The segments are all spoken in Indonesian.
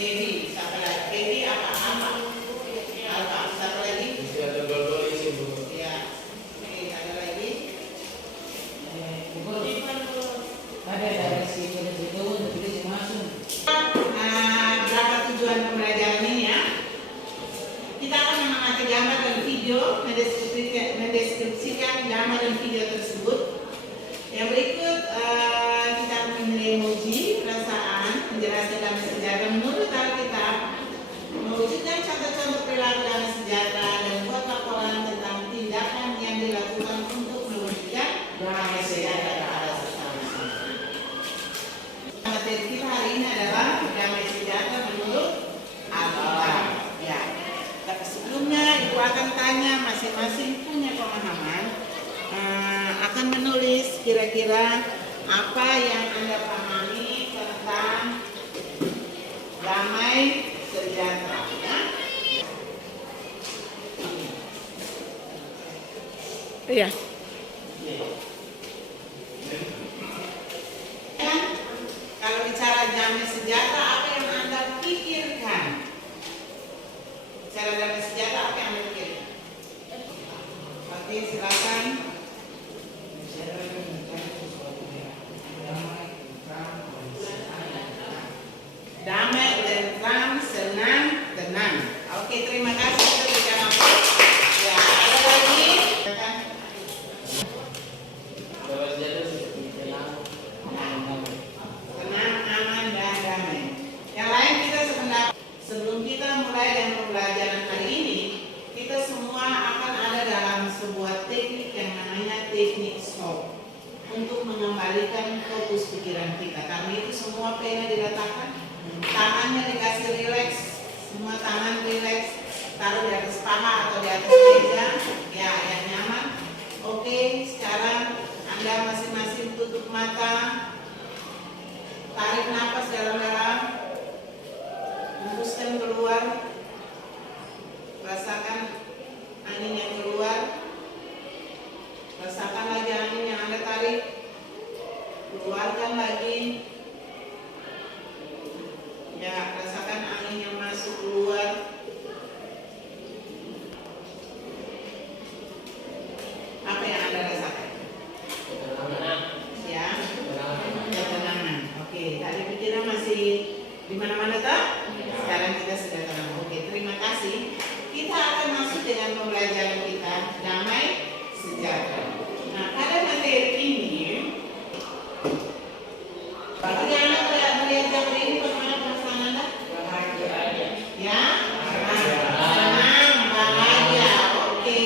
Baby, siapa lagi? Baby apa? Apa? Satu lagi? Ada dua isi Bu. Ya. Oke, ada lagi? Ada dari situ dari masuk. Berapa tujuan pembelajaran ini ya? Kita akan mengamati gambar dan video, mendeskripsikan gambar dan video tersebut. Yang berikut kita akan menilai emoji, perasaan, menjelaskan damai sejahtera menurut Alkitab, mewujudkan contoh-contoh perilaku damai sejahtera dan buat laporan tentang tindakan yang dilakukan untuk mewujudkan damai sejahtera ada sesama. Materi kita hari ini adalah damai sejahtera menurut Alkitab. Ya. Tapi sebelumnya Ibu akan tanya masing-masing punya pemahaman, akan menulis kira-kira apa yang Anda pahami tentang damai sejahtera. Ya? Iya. Kalau bicara damai sejahtera, apa yang Anda pikirkan? Bicara damai sejahtera, apa yang Anda pikirkan? Oke, silakan. Damai, tentram, senang, tenang. Oke, terima kasih. Kita berikan aplaus. Ya, ada lagi? Damai sejahtera seperti tenang, aman, damai. Tenang, aman, dan damai. Yang lain kita sependapat. Sebelum kita mulai dengan pembelajaran hari ini, kita semua akan ada dalam sebuah teknik yang namanya teknik stop untuk mengembalikan fokus pikiran kita. Karena itu semua pena diletakkan, tangannya dikasih rileks, semua tangan rileks, taruh di atas paha atau di atas meja, ya yang nyaman. Oke, sekarang Anda masing-masing tutup mata, tarik nafas dalam-dalam, hembuskan keluar, rasakan angin yang keluar, rasakan lagi angin yang Anda tarik, keluarkan lagi. Ya, rasakan angin yang masuk keluar. Apa yang Anda rasakan? Ketenangan. Ya, Ketenangan. ketenangan. Oke, tadi pikiran masih di mana-mana toh? Sekarang kita sudah tenang. Oke, terima kasih. Kita akan masuk dengan pembelajaran kita damai sejahtera. Nah, pada materi ini, bagi Anda melihat gambar ini, bagaimana perasaan Anda? Ya, senang, bahagia. Oke,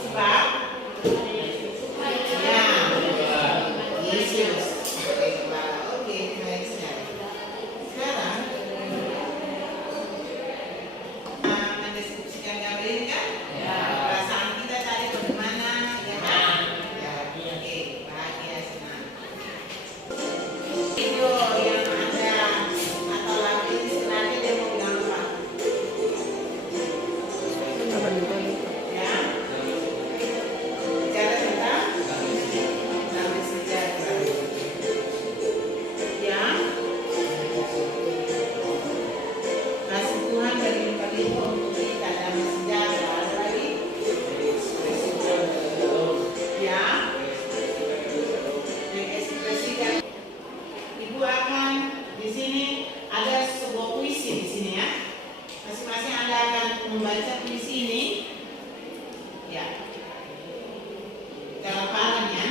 sebab ya, Yesus. Oke, baik sekali. Sekarang mendeskripsikan gambar ini kan? Perasaan kita tadi bagaimana? Ya, ya, oke, bahagia, senang. Video yang ada atau lagi istilahnya dia mau bilang apa? Ya, bicara tentang damai sejahtera. Ya, kasih Tuhan berlimpah-limpah untuk kita damai sejahtera. Ada lagi? Ya, mengekspresikan. Ibu akan di sini ada sebuah puisi di sini ya. Masing-masing Anda akan membaca puisi ini. Ya. Kelaparannya.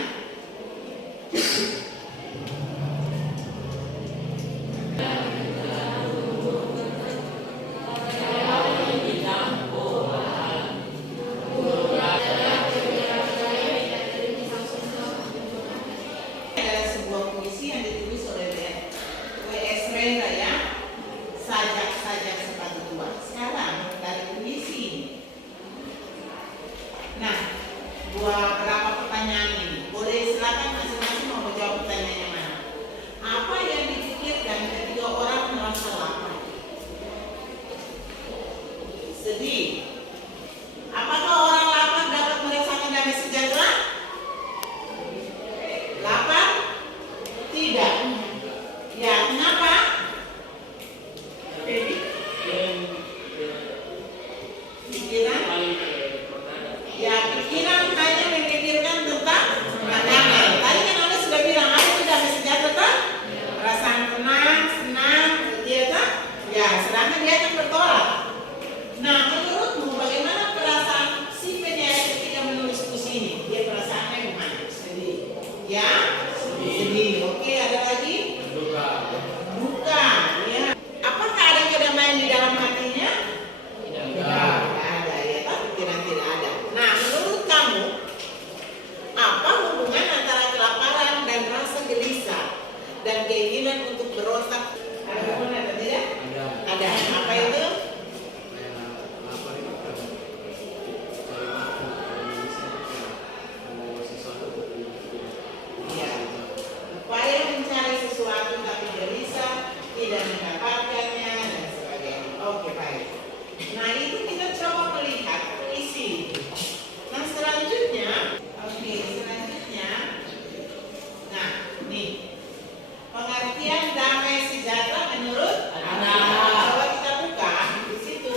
Adalah sebuah puisi yang ditulis oleh W.S. Rendra ya. Sajak-sajak sepatu tua. Sekarang dari puisi ini dan keinginan untuk berontak. Ada hubungan atau tidak? Ada. Apa itu? Ya. Upaya mencari sesuatu tapi gelisah, tidak mendapatkannya dan sebagainya. Oke, baik. Nah, itu kita coba melihat isi. Nah, selanjutnya, nah, nih, pengertian damai sejahtera menurut coba kita buka di situ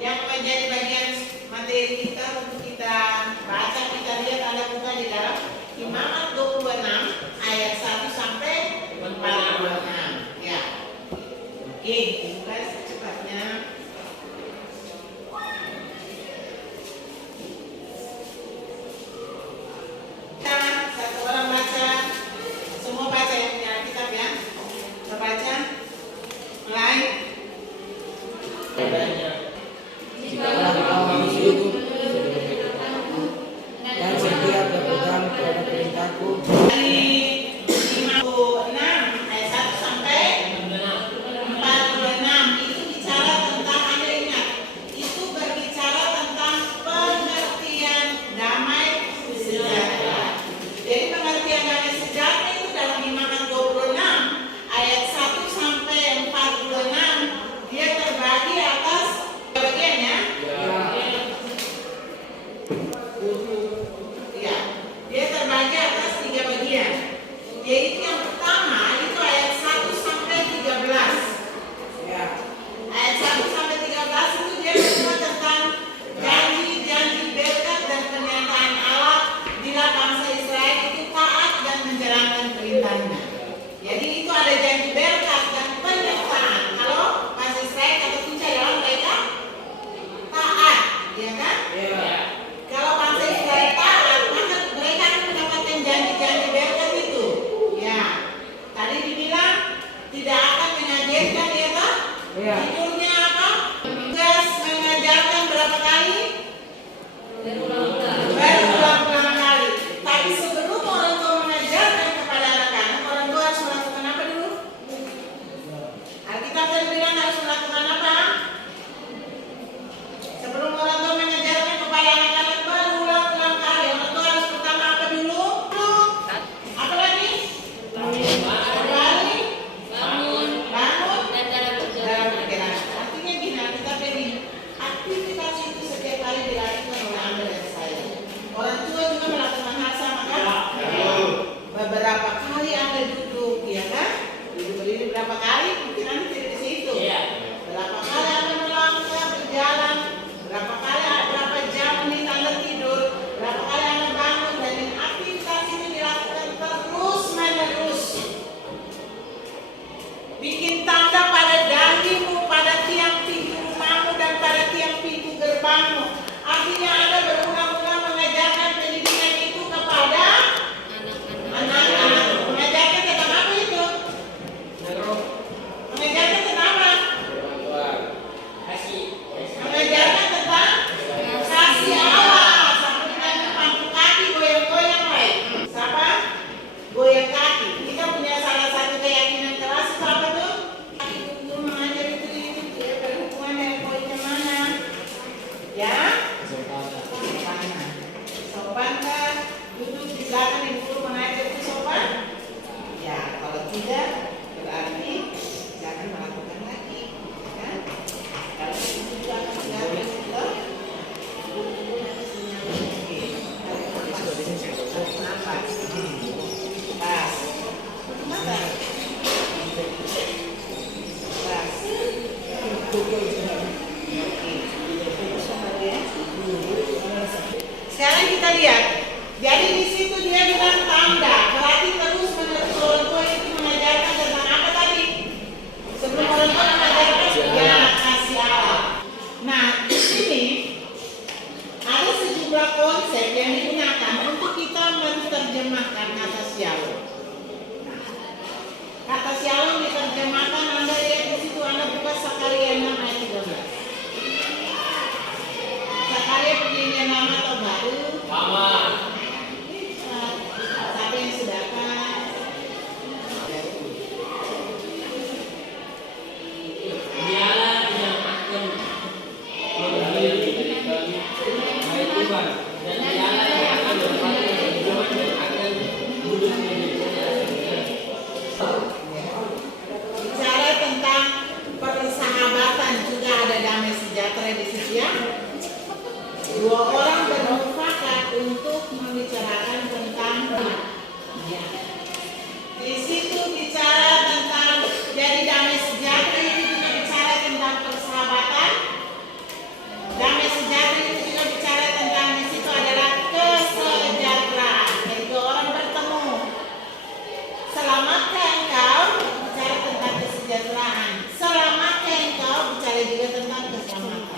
yang menjadi bagian materi kita untuk kita baca, kita lihat, Anda buka di dalam Imamat 26 ayat 1 sampai 46. Ya. Oke, buka secepatnya. Satu orang baca, semua baca yang punya Alkitab ya. Kita baca, mulai. Jikalau kamu hidup dan setia berpegang pada perintahku, Dari 56 ayat 1 sampai 46 itu bicara tentang, Anda ingat, itu berbicara tentang pengertian damai sejahtera. Jadi pengertian damai sejahtera itu dalam Imamat 26 ayat 1 sampai 46 dia terbagi atas bagiannya. Ya, dia terbagi atas 3 bagian. Yaitu yang pertama itu ayat 1 sampai 13. ya, Ayat 1 sampai 13 itu dia berbicara tentang janji-janji berkat dan pernyataan Allah bila bangsa Israel itu taat dan menjalankan perintahnya. Jadi itu ada janji berkat dan pernyataan. Kalau bangsa Israel kata kunci adalah mereka taat, ya kan? Kalau bangsa Israel taat, maka mereka akan mendapatkan janji-janji berkat itu. Ya, tadi dibilang tidak akan mengajarkan, ya kan? ya, Judulnya apa? Tugas mengajarkan berapa kali? Berulang-ulang kali. Tapi sebelum orang tua mengajarkan kepada anak-anak, orang tua harus melakukan apa dulu? Alkitab tadi bilang harus melakukan apa? Sebelum orang tua mengajarkan kepada anak-anak berulang-ulang kali, orang tua harus pertama apa dulu? Apa lagi? Kembali, bangun, dalam perjalanan. Artinya gini, kita pilih aktivitas itu setiap kali dilakukan oleh Anda dan saya. Orang tua juga melakukan hal sama kan? Beberapa kali Anda duduk, ya kan? Duduk berdiri berapa kali? Mungkin Anda tidak di situ. Berapa kali Anda melangkah berjalan? Berapa kali, berapa jam menit Anda tidur? Berapa kali Anda bangun? Dan aktivitas ini dilakukan terus menerus. Bikin tanda pada dagingmu, pada tiang pintu rumahmu, dan pada tiang pintu gerbangmu. Artinya Anda berulang-ulang mengajarkan pendidikan itu kepada anak-anak. Mengajarkan tentang apa itu? Mengajarkan tentang apa? Mengajarkan tentang kasih Allah. Sampai dengan pangku kaki, goyang-goyang baik. Siapa? Goyang kaki. Kita punya salah satu keyakinan keras itu apa tuh? Itu mengajar itu ya, berhubungan dengan poin yang mana? Ya? Sopan kan? Duduk di belakang ibu guru mengajar itu sopan? Ya, kalau tidak berarti jangan melakukan lagi, kan? Kalau itu juga akan diatur gitu. Ibu-ibu nanti senyum. Oke. Nafas. Pas. Mata. Pas. Oke. Sekarang kita lihat. Jadi di situ dia bilang tanda, berarti terus menerus orang tua itu mengajarkan tentang apa tadi? Sebelum orang tua mengajarkan ya kasih Allah. Nah di sini ada sejumlah konsep yang digunakan untuk kita menerjemahkan kata shalom. Kata shalom diterjemahkan, Anda lihat di situ, Anda buka Sakaria 6 ayat 13. mulai di situ ya. Dua orang bermufakat untuk membicarakan tentang ya. Di situ bicara tentang jadi damai sejahtera itu juga bicara tentang persahabatan. Damai sejahtera itu juga bicara tentang di situ adalah kesejahteraan. Jadi dua orang bertemu. Selamatkah engkau bicara tentang kesejahteraan. Selamatkah engkau bicara juga tentang keselamatan.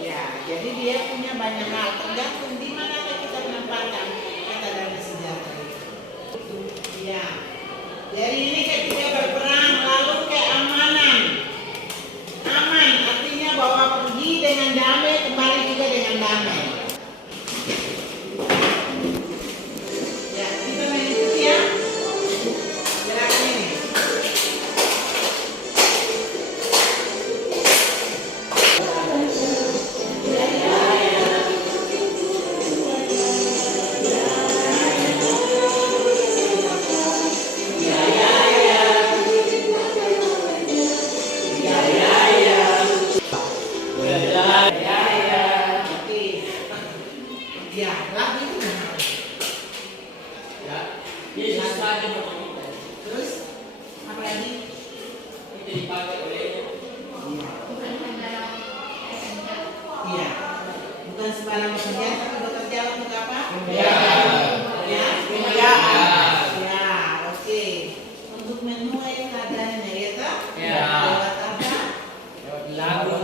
Ya, jadi dia punya banyak hal tergantung di mana kita menempatkan kata damai sejahtera itu. Ya. Jadi ini ketika berperang lalu keamanan. Aman artinya bahwa pergi dengan damai, kembali juga dengan damai. Ya, kita mengikuti ya. Gerakan ini. Ya, lagu itu benar. Yesus lagi berkata. Terus apa lagi? Itu dipakai oleh Iya. Bukan sembarang bekerja, tapi bekerja untuk apa? Ya. Ya. Ya. Ya, oke. Untuk menuai keadaannya ya toh? Ya. Lewat apa? Lagu.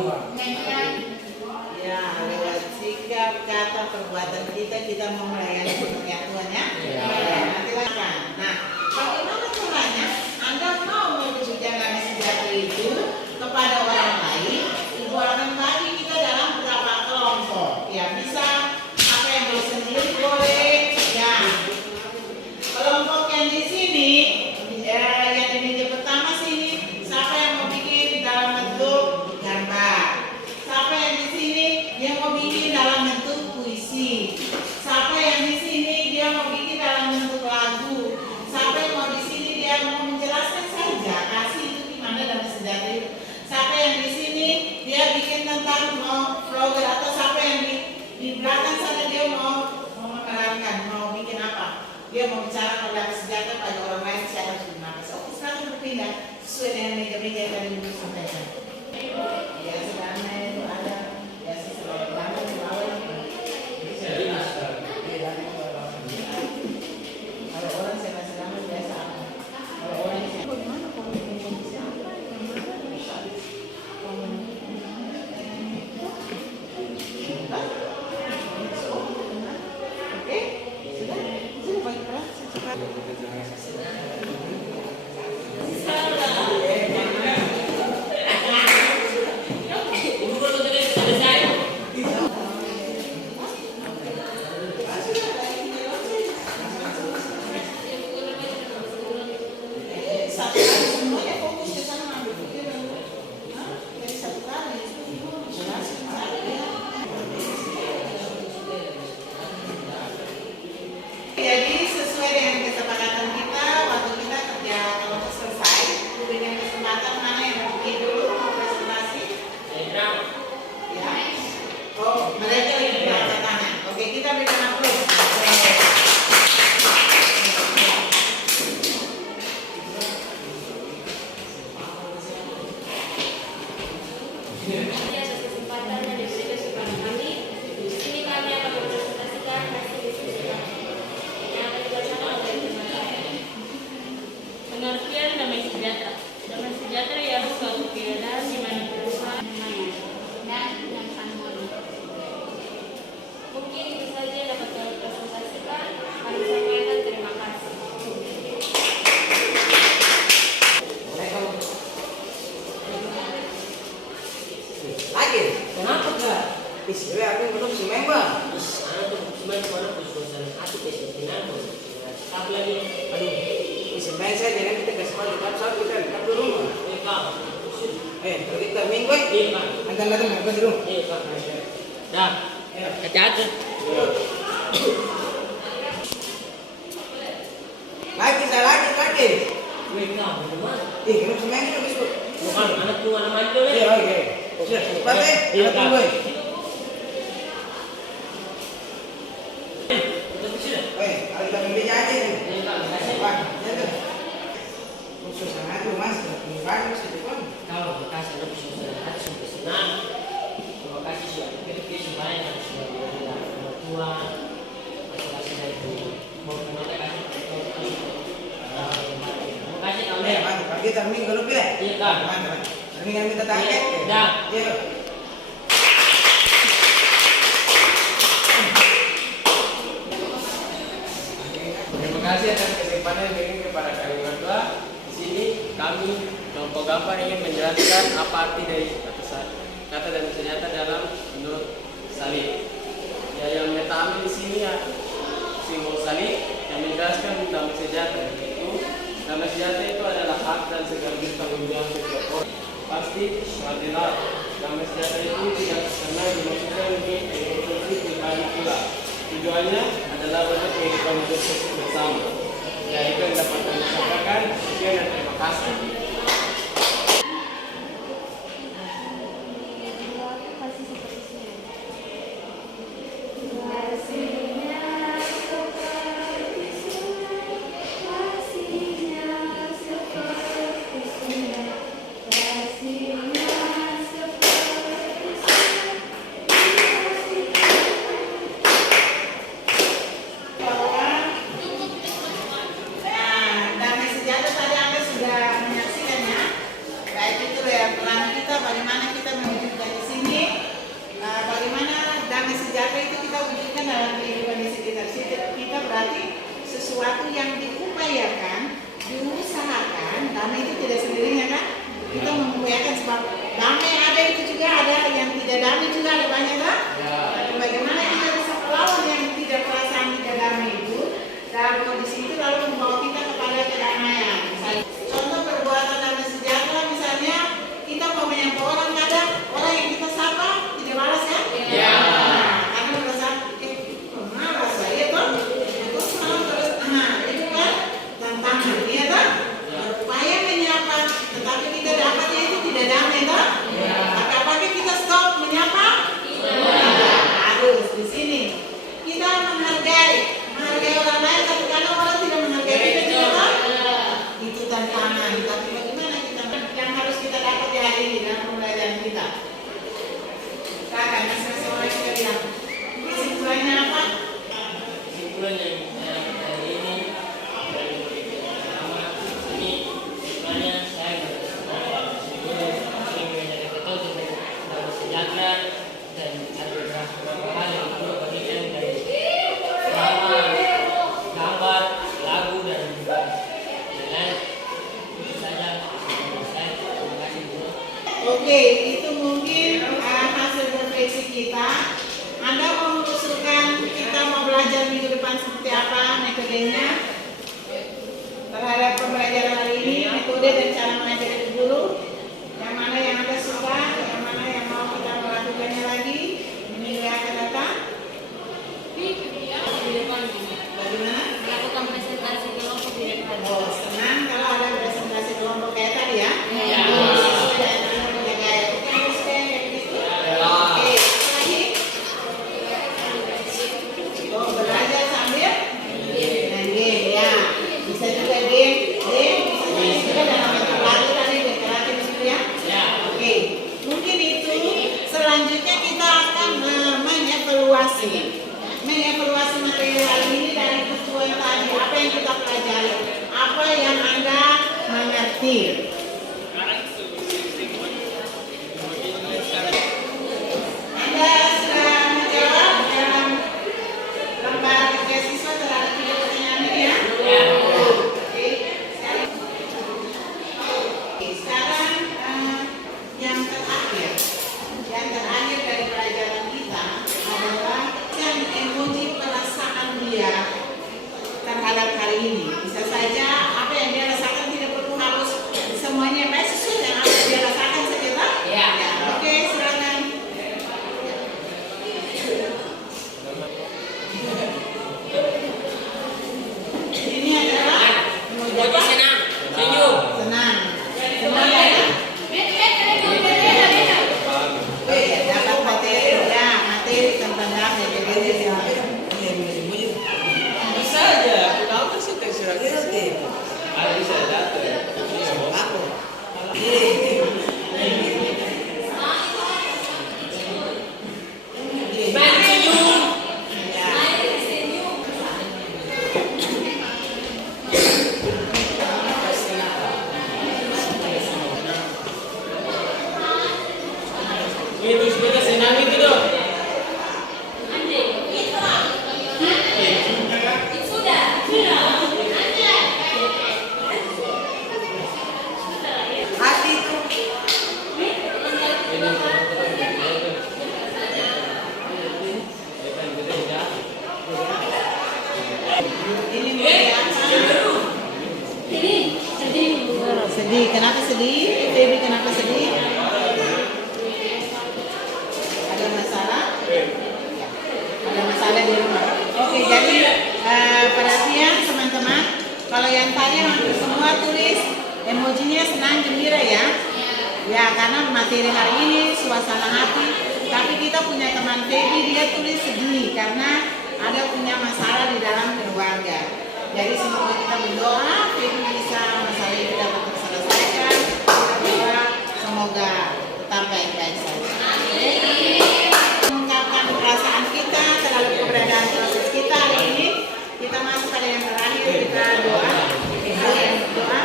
Ya, lewat sikap, kata, perbuatan kita mau melayani dunia Tuhan ya. Ya. Nanti lakukan. Nah, bagaimana caranya Anda mau mewujudkan damai sejahtera itu kepada orang lain? Ibu akan bagi kita dalam beberapa kelompok. Ya, bisa apa yang boleh sendiri boleh. Ya, kelompok yang di sini, yang di meja pertama sini, siapa yang mau bikin dalam bentuk gambar? Siapa yang di sini dia mau bikin dalam bentuk puisi? Siapa yang di sini dia mau bikin dalam bentuk lagu? Siapa yang mau di sini dia mau menjelaskan saja kasih itu gimana dalam sejarah itu? Siapa yang di sini dia bikin tentang mau vlogger atau siapa yang di belakang sana dia mau menerangkan mau bikin apa? Dia mau bicara dalam sejarah pada orang lain saya harus gimana? Oke, sekarang berpindah sesuai dengan meja-meja yang tadi Ibu sampaikan. Ya, sebenarnya itu ada ya sesuai lama di bawah. Kalau orang saya masih lama biasa apa? Kalau orang yang bagaimana komunikasi? Oke, sudah bagi peran secepat. Ibu perlu selesai. Satu kali semuanya fokus ke sana ambil pikiran. Jadi satu kali jelas jadi sesuai dengan kesepakatan kita waktu kita kerja kalau selesai berikan kesempatan mana yang mau pergi dulu mau presentasi ya. Oh mereka lagi angkat tangan. Oke kita berikan aplaus. Atas kesempatan yang diberikan kepada kami, di sini kami akan mempresentasikan hasil diskusi kami yang akan dibacakan oleh teman saya. Pengertian damai sejahtera. Damai sejahtera ialah suatu keadaan di mana perusahaan dan yang harmoni. Mungkin itu saja dapat kami presentasikan. Kami sampaikan terima kasih. Lagi, kenapa enggak? Istri aku belum semen bang. Cuma mana suasana hati kesenangan. Apa lagi? Aduh, semen saya jangan kita kasih malu kan kita dekat di rumah. Kak. Kalau kita minggu Iya, Kak. antar datang apa di rumah? Iya, Kak. Dah. Hati-hati. Lagi saya lagi. Wih, Kak, bagaimana? Ih, kenapa semen itu besok? Bukan anak tua anak mantul ya? Iya, oke. Sudah, Babe, Iya, ada tunggu. Udah sudah. Kalau kita berbeda aja nih. Iya, Kak, makasih. Pak, ya tuh. Susah aja mas, banyak sih kan. Kalau makasih ada bisa hati sampai senang. Terima kasih sudah dipilih supaya yang sudah dibilang orang tua. Masih dari dulu. Mau kemana kasih? Terima kasih kamu. Mantap, pagi terminggu lu pilih. Iya, Kak. Mantap. Terminggu kita tangkap. Ya. Iya. Terima kasih atas kesempatan yang diberikan kepada kami berdua. Di sini kami kelompok gambar ingin menjelaskan apa arti dari kata dan senjata dalam menurut salib. Ya, yang pertama di sini ya simbol salib yang menjelaskan damai sejahtera. Itu damai sejahtera itu adalah hak dan sekaligus tanggung jawab setiap orang. Pasti adilah. Damai sejahtera itu tidak pernah dimaksudkan untuk konsumsi pribadi pula. Tujuannya adalah untuk kehidupan bersama. Ya, itu yang dapat kami sampaikan. Sekian dan terima kasih. Damai sejahtera tadi Anda sudah menyaksikannya. Baik itu ya peran kita, bagaimana kita mewujudkan di sini, bagaimana damai sejahtera itu kita wujudkan dalam kehidupan di sekitar kita, berarti sesuatu yang diupayakan, diusahakan. Damai itu tidak sendirinya kan? Kita mengupayakan sebab damai ada itu juga ada yang tidak damai juga ada banyak kan? Bagaimana kita bisa melawan yang tidak perasaan tidak damai itu dalam kondisi itu lalu membawa kita kepada kedamaian. Misalnya, contoh perbuatan damai sejahtera misalnya kita mau menyapa orang kadang orang yang kita sapa tidak balas ya? Ya. Karena merasa malas saya toh, itu selalu terus itu kan tantangan ya toh. Berupaya menyapa, tetapi kita dapatnya itu tidak damai toh. Apakah kita stop menyapa? Harus di sini kita menghargai orang lain, tapi kadang orang tidak menghargai kita juga kan? Itu tantangan. Tapi bagaimana kita yang harus kita dapat di hari ini dalam pembelajaran kita? Kakak, seseorang kita bilang kesimpulannya apa? Kesimpulannya hari ini dari pertama ini kesimpulannya saya sering menjadi ketua untuk damai sejahtera dan ada beberapa hal yang perlu bagikan dari selama gambar, lagu dan juga lain. Itu saja saya. Terima kasih dulu. Oke, itu mungkin hasil refleksi kita. Anda mau mengusulkan kita mau belajar minggu depan seperti apa metodenya terhadap pembelajaran hari ini, metode dan cara mengajar itu dulu. Yang mana yang Anda suka, yang mana yang mau kita melakukannya lagi minggu yang akan datang. Bagaimana? Melakukan presentasi kelompok di depan. Oh, senang kalau ada presentasi kelompok kayak tadi ya. Ya. Sesuai dengan yang Anda punya gaya. Oke, harus kayak begitu. Oke, apa lagi? Oh, belajar sambil main game ya. Bisa juga game, bisa juga dalam bentuk lagu tadi deklarasi itu ya. Oke, mungkin itu selanjutnya kita akan mengevaluasi materi hari ini dari tujuan tadi. Apa yang kita pelajari, apa yang Anda mengerti. Anda sudah menjawab dalam lembar beasiswa terhadap 3 pertanyaan ini ya? Oke. Sekarang yang terakhir dari pelajaran kita adalah yang emoji perasaan dia terhadap hari ini. Bisa saja apa yang dia rasakan tidak perlu harus Kenapa sedih? Baby kenapa sedih? Ada masalah? Ya. Ada masalah di rumah. Oke, jadi perhatian teman-teman. Kalau yang tanya hampir semua tulis emojinya senang gembira ya. Ya, karena materi hari ini suasana hati. Tapi kita punya teman Baby, dia tulis sedih karena ada punya masalah di dalam keluarga. Jadi semoga kita berdoa Baby bisa masalah ini dapat terselesaikan. Kita berdoa semoga tetap baik-baik saja. Mengungkapkan perasaan kita terhadap keberadaan proses kita hari ini. Kita masuk pada yang terakhir, kita doa. Kita yang berdoa.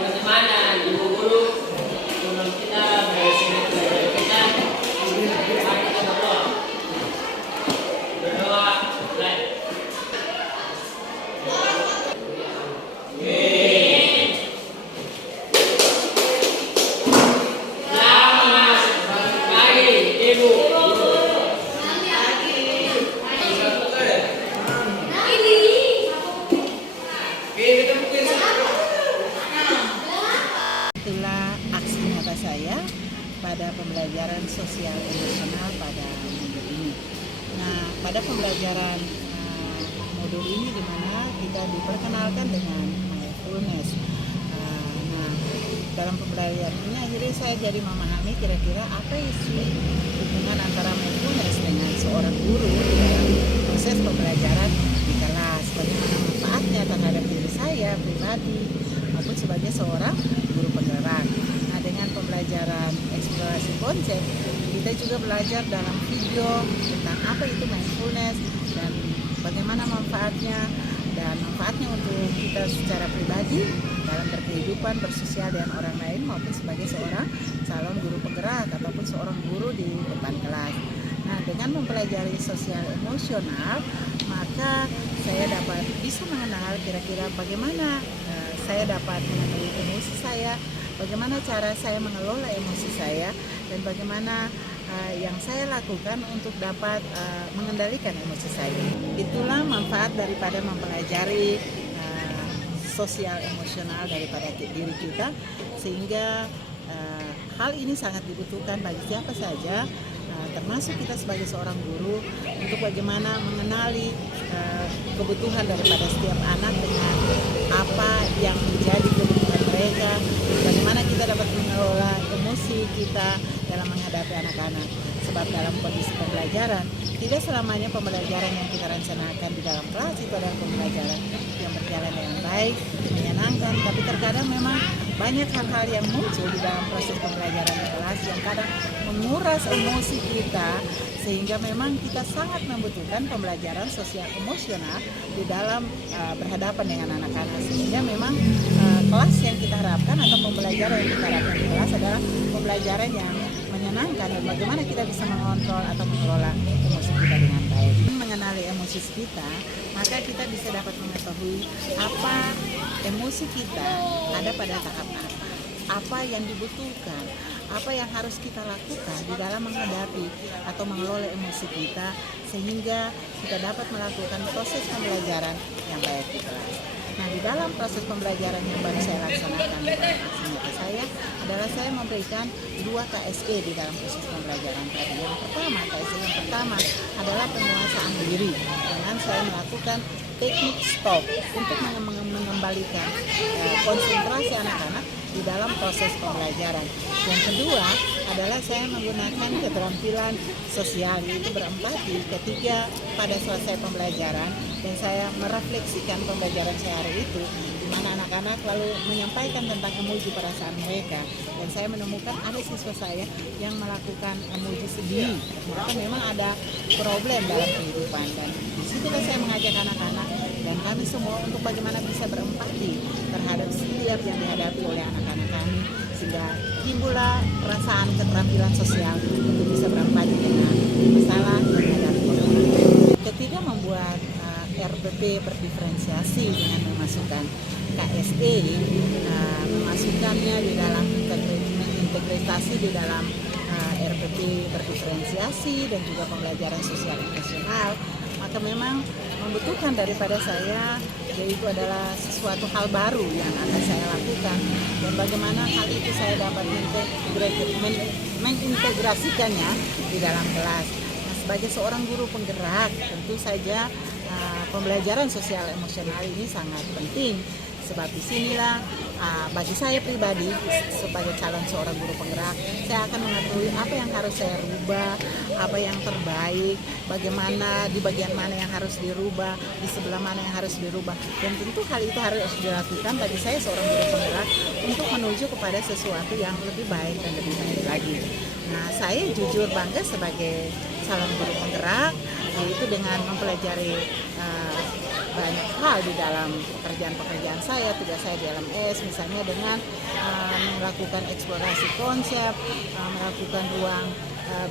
Bagaimana ibu guru menurut kita bersama kita mari kita berdoa like selamat pagi ibu. Itulah aksi nyata saya pada pembelajaran sosial emosional pada modul ini. Nah, pada pembelajaran modul ini di mana kita diperkenalkan dengan mindfulness. Nah, dalam pembelajaran ini akhirnya saya jadi memahami kira-kira apa sih hubungan antara mindfulness dengan seorang guru di dalam proses pembelajaran di kelas. Bagaimana manfaatnya terhadap diri saya pribadi maupun sebagai seorang guru penggerak. Nah, dengan pembelajaran eksplorasi konsep, kita juga belajar dalam video tentang apa itu mindfulness dan bagaimana manfaatnya untuk kita secara pribadi dalam berkehidupan, bersosial dengan orang lain maupun sebagai seorang calon guru penggerak ataupun seorang guru di depan kelas. Nah, dengan mempelajari sosial emosional, maka saya dapat bisa mengenal kira-kira bagaimana saya dapat mengenali emosi saya, bagaimana cara saya mengelola emosi saya, dan bagaimana yang saya lakukan untuk dapat mengendalikan emosi saya. Itulah manfaat daripada mempelajari sosial emosional daripada diri kita, sehingga hal ini sangat dibutuhkan bagi siapa saja, termasuk kita sebagai seorang guru, untuk bagaimana mengenali kebutuhan daripada setiap anak dengan apa yang menjadi kebutuhan mereka, bagaimana kita dapat mengelola emosi kita dalam menghadapi anak-anak. Sebab dalam kondisi pembelajaran, tidak selamanya pembelajaran yang kita rencanakan di dalam kelas itu adalah pembelajaran yang berjalan dengan baik, menyenangkan, tapi terkadang memang banyak hal-hal yang muncul di dalam proses pembelajaran di kelas yang kadang menguras emosi kita, sehingga memang kita sangat membutuhkan pembelajaran sosial emosional di dalam berhadapan dengan anak-anak, sehingga memang kelas yang kita harapkan atau pembelajaran yang kita harapkan di kelas adalah pembelajaran yang menyenangkan dan bagaimana kita bisa mengontrol atau mengelola emosi kita dengan baik. Mengenali emosi kita, maka kita bisa dapat mengetahui apa emosi kita ada pada tahap apa yang dibutuhkan, apa yang harus kita lakukan di dalam menghadapi atau mengelola emosi kita, sehingga kita dapat melakukan proses pembelajaran yang baik di kelas. Nah, di dalam proses pembelajaran yang baru saya laksanakan aksi nyata saya adalah saya memberikan 2 KSE di dalam proses pembelajaran tadi. Yang pertama, KSE yang pertama adalah penguasaan diri dengan saya melakukan teknik stop untuk mengembalikan konsentrasi anak-anak di dalam proses pembelajaran. Yang kedua adalah saya menggunakan keterampilan sosial, yaitu berempati ketika pada selesai pembelajaran, dan saya merefleksikan pembelajaran saya hari itu, di mana anak-anak lalu menyampaikan tentang emoji perasaan mereka, dan saya menemukan ada siswa saya yang melakukan emoji sedih, maka memang ada problem dalam kehidupan, dan disitulah saya mengajak anak-anak dan kami semua untuk bagaimana bisa berempati terhadap setiap yang dihadapi oleh anak-anak kami, sehingga timbullah perasaan keterampilan sosial untuk bisa berempati dengan masalah yang dihadapi oleh orang lain. Ketiga, membuat RPP berdiferensiasi dengan memasukkan KSE, memasukkannya di dalam integrasi di dalam RPP berdiferensiasi dan juga pembelajaran sosial emosional. maka memang membutuhkan daripada saya, yaitu adalah sesuatu hal baru yang akan saya lakukan, dan bagaimana hal itu saya dapat mengintegrasikannya di dalam kelas. Nah, sebagai seorang guru penggerak, tentu saja pembelajaran sosial emosional ini sangat penting. Sebab disinilah bagi saya pribadi sebagai calon seorang guru penggerak, saya akan mengetahui apa yang harus saya rubah, apa yang terbaik, bagaimana di bagian mana yang harus dirubah, di sebelah mana yang harus dirubah. Dan tentu hal itu harus dilakukan bagi saya seorang guru penggerak untuk menuju kepada sesuatu yang lebih baik dan lebih baik lagi. Nah, saya jujur bangga sebagai calon guru penggerak, yaitu dengan mempelajari banyak hal di dalam pekerjaan-pekerjaan saya, tugas saya di LMS, misalnya dengan melakukan eksplorasi konsep, melakukan ruang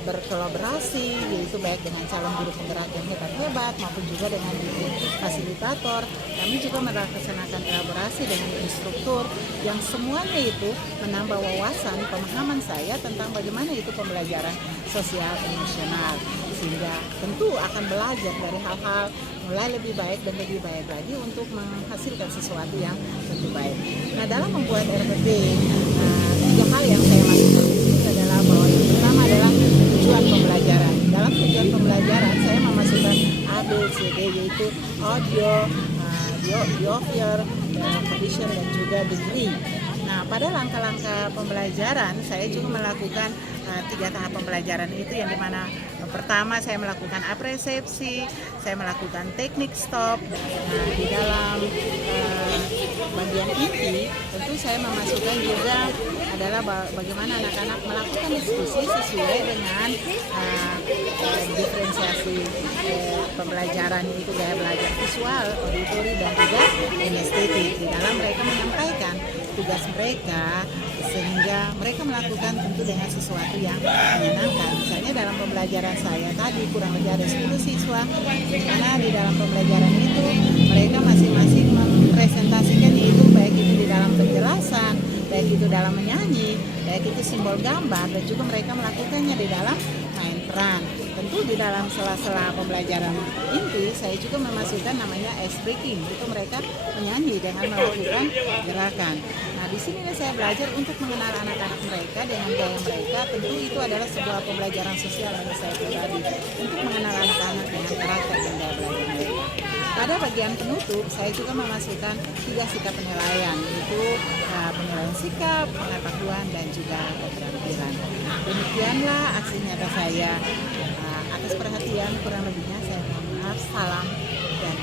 berkolaborasi, yaitu baik dengan calon guru penggerak yang hebat-hebat maupun juga dengan guru fasilitator. Kami juga melaksanakan kolaborasi dengan instruktur yang semuanya itu menambah wawasan, pemahaman saya tentang bagaimana itu pembelajaran sosial emosional, sehingga tentu akan belajar dari hal-hal mulai lebih baik dan lebih baik lagi untuk menghasilkan sesuatu yang lebih baik. Nah, dalam membuat RPP, 3 hal yang saya masukkan di sini adalah bahwa yang pertama adalah tujuan pembelajaran. Dalam tujuan pembelajaran saya memasukkan A, B, C, D, yaitu audio, behavior, condition, dan juga degree. Nah, pada langkah-langkah pembelajaran saya juga melakukan 3 tahap pembelajaran itu, yang dimana pertama saya melakukan apresepsi, saya melakukan teknik stop. Nah, di dalam bagian inti tentu saya memasukkan juga adalah bagaimana anak-anak melakukan diskusi sesuai dengan diferensiasi pembelajaran, itu gaya belajar visual, auditori, dan juga kinestetik. Di dalam mereka menyampaikan tugas mereka sehingga mereka melakukan tentu dengan sesuatu yang menyenangkan. Misalnya dalam pembelajaran saya tadi kurang lebih ada 10 siswa, di mana di dalam pembelajaran itu mereka masing-masing mempresentasikan, yaitu baik itu di dalam penjelasan, baik itu dalam menyanyi, baik itu simbol gambar, dan juga mereka melakukannya di dalam main peran. Tentu di dalam sela-sela pembelajaran inti saya juga memasukkan namanya ice breaking, itu mereka menyanyi dengan melakukan gerakan. Nah, di sini saya belajar untuk mengenal anak-anak mereka dengan gaya mereka. Tentu itu adalah sebuah pembelajaran sosial bagi saya pribadi, untuk mengenal anak-anak dengan karakter dan gaya belajar mereka. Pada bagian penutup saya juga memasukkan 3 sikap penilaian, yaitu penilaian sikap, pengetahuan, dan juga keterampilan. Demikianlah aksi nyata saya. Atas perhatian, kurang lebihnya saya mohon maaf. Salam dan